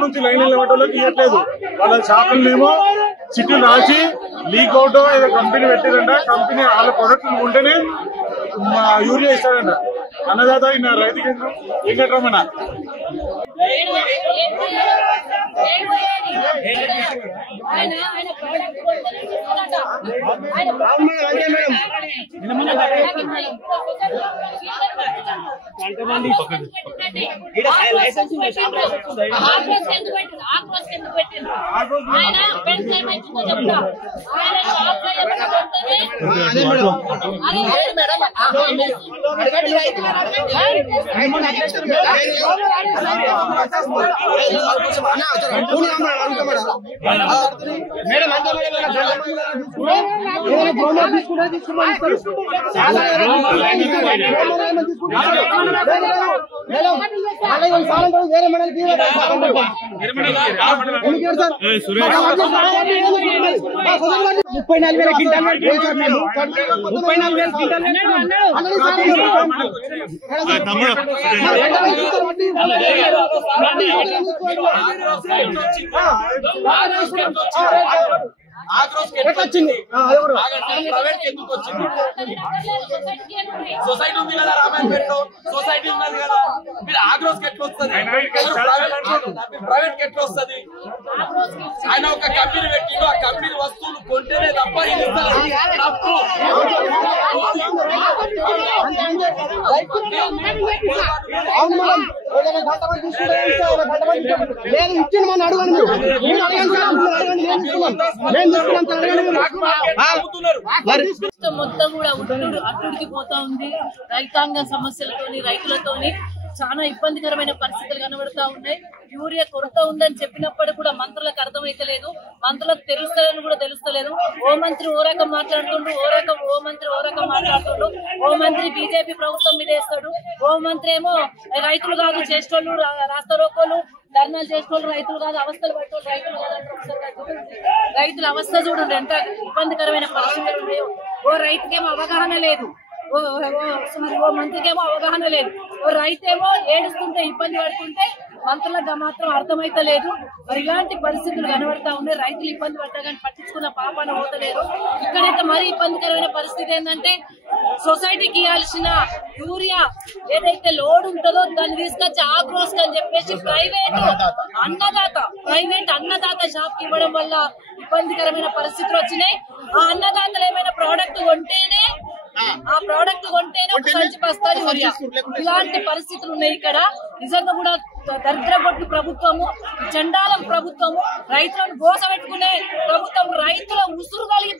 నుంచి లైన్ నిలబడేలోకి ఇవ్వట్లేదు. వాళ్ళ షాపులనేమో చిట్టు రాసి లీక్ అవుట్ ఏదో కంపెనీ పెట్టిరంట. కంపెనీ వాళ్ళ ప్రొడక్ట్ ఉంటేనే యూరియా ఇస్తాడంట. అన్నదాత ఈయన రైతు కేంద్రం వెంకటరమణ. సొసైటీ ఉంది కదా రామాయణపేటలో, సొసైటీ ఉన్నది కదా, మీరు ఆగ్రోస్ కి ఎట్లా వస్తుంది, ప్రైవేట్ కి ఎట్లా వస్తుంది? ఆయన ఒక కంపెనీ పెట్టిండు, ఆ కంపెనీ వస్తువులు కొంటేనే తప్ప మొత్తం కూడా అట్టుడికి పోతా ఉంది. రైతాంగ సమస్యలతోని రైతులతోని చాలా ఇబ్బందికరమైన పరిస్థితులు కనబడతా ఉన్నాయి. యూరియా కొరత ఉందని చెప్పినప్పుడు కూడా మంత్రులకు అర్థమైతలేదు, మంత్రులకు తెలుస్తలేదని కూడా తెలుస్తలేదు. ఓ మంత్రి ఓ రకం మాట్లాడుతుండ్రు, ఓ మంత్రి ఓ రకం మాట్లాడుతుండ్రు. ఓ మంత్రి బీజేపీ ప్రభుత్వం మీద వేస్తాడు, ఓ మంత్రి ఏమో రైతులు కాదు చేసేటోళ్ళు, రాస్తా రోకోలు ధర్నాలు చేసేటోళ్ళు రైతులు కాదు, అవస్థలు పట్టేవాళ్ళు రైతులు కాదు. రైతుల అవస్థ చూడండి ఎంత ఇబ్బందికరమైన పరిస్థితులు ఉన్నాయో. ఓ రైతుకేమో అవగాహన లేదు, ఓ మంత్రికేమో అవగాహన లేదు. ఓ రైతేమో ఏడుస్తుంటే ఇబ్బంది పడుతుంటే మంత్రులకు మాత్రం అర్థమైతలేదు. మరి ఇలాంటి పరిస్థితులు కనబడతా ఉన్నాయి. రైతులు ఇబ్బంది పడ్డా కానీ పట్టించుకున్న పాపాన పోతలేరు. ఇక్కడైతే మరీ ఇబ్బందికరమైన పరిస్థితి ఏంటంటే సొసైటీకి ఇవ్వాల్సిన యూరియా ఏదైతే లోడ్ ఉంటుందో దాన్ని తీసుకొచ్చి ఆగ్రోస్ అని చెప్పేసి ప్రైవేట్ అన్నదాత షాప్ కి ఇవ్వడం వల్ల ఇబ్బందికరమైన పరిస్థితులు వచ్చినాయి. ఆ అన్నదాతలు ఏమైనా ప్రోడక్ట్ కొంటేనే ఒక సంచి బస్తాలు యూరియా. ఇలాంటి పరిస్థితులు ఉన్నాయి ఇక్కడ. నిజంగా కూడా దరిద్రగొట్టు ప్రభుత్వము, చండాలం ప్రభుత్వము, రైతులను గోసపెట్టుకునే ప్రభుత్వం, రైతుల ఉసురు కలిగి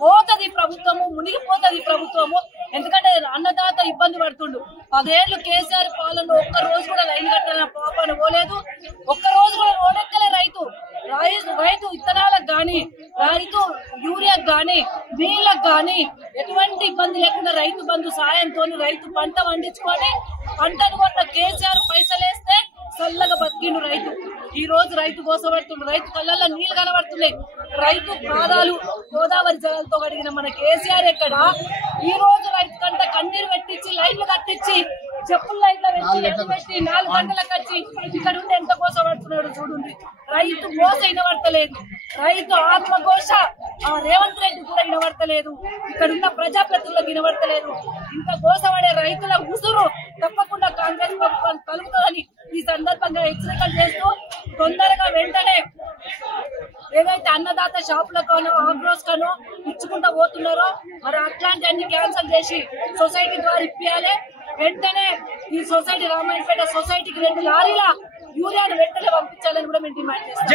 పోతది ప్రభుత్వము, మునిగిపోతది ప్రభుత్వము. ఎందుకంటే అన్నదాత ఇబ్బంది పడుతుండు. 10 ఏళ్లు కేసీఆర్ పాలన ఒక్క రోజు కూడా లైన్ కట్టాలని పాపన పోలేదు, ఒక్క రోజు కూడా రోడెక్కలే రైతు విత్తనాలకు గాని, రైతు యూరియాకు గాని, నీళ్లకు గాని ఎటువంటి ఇబ్బంది లేకుండా రైతు బంధు సాయంతో రైతు పంట పండించుకొని పంటను కొన్న కేసీఆర్ పైసలేస్తే చల్లగా బతికిండు రైతు. ఈ రోజు రైతు కోసపడుతుండు, రైతు కళ్ళల్లో నీళ్లు కనబడుతున్నాయి. రైతు పాదాలు గోదావరి జలాలతో కడిగిన మన కేసీఆర్ ఎక్కడ? ఈ రోజు రైతు కంట కన్నీరు పెట్టించి లైన్లు కట్టించి చెప్పులు లైన్లో పెట్టి 4 గంటలకు వచ్చి ఇక్కడ ఉండి ఎంత కోసపడుతున్నాడు చూడండి. రైతు కోస వినబడతలేదు, రైతు ఆత్మఘోష రేవంత్ రెడ్డి కూడా వినబడతలేదు, ఇక్కడ ఉన్న ప్రజాప్రతినిధులకు వినబడతలేదు. ఇంత కోసపడే రైతుల ఉసురు తప్పకుండా కాంగ్రెస్ ప్రభుత్వం కలుగుతుందని ఈ సందర్భంగా హెచ్చరికలు చేస్తూ తొందరగా వెంటనే ఏదైతే అన్నదాత షాపులకనో ఆగ్రోస్ కనో ఇచ్చుకుంటూ పోతున్నారో మరి అట్లాంటి అన్ని క్యాన్సల్ చేసి సొసైటీ ద్వారా ఇప్పియాలి. వెంటనే ఈ సొసైటీ రామాయణపేట సొసైటీకి 2 లారీల యూరియాను వెంటనే పంపించాలని కూడా మేము డిమాండ్ చేస్తాం.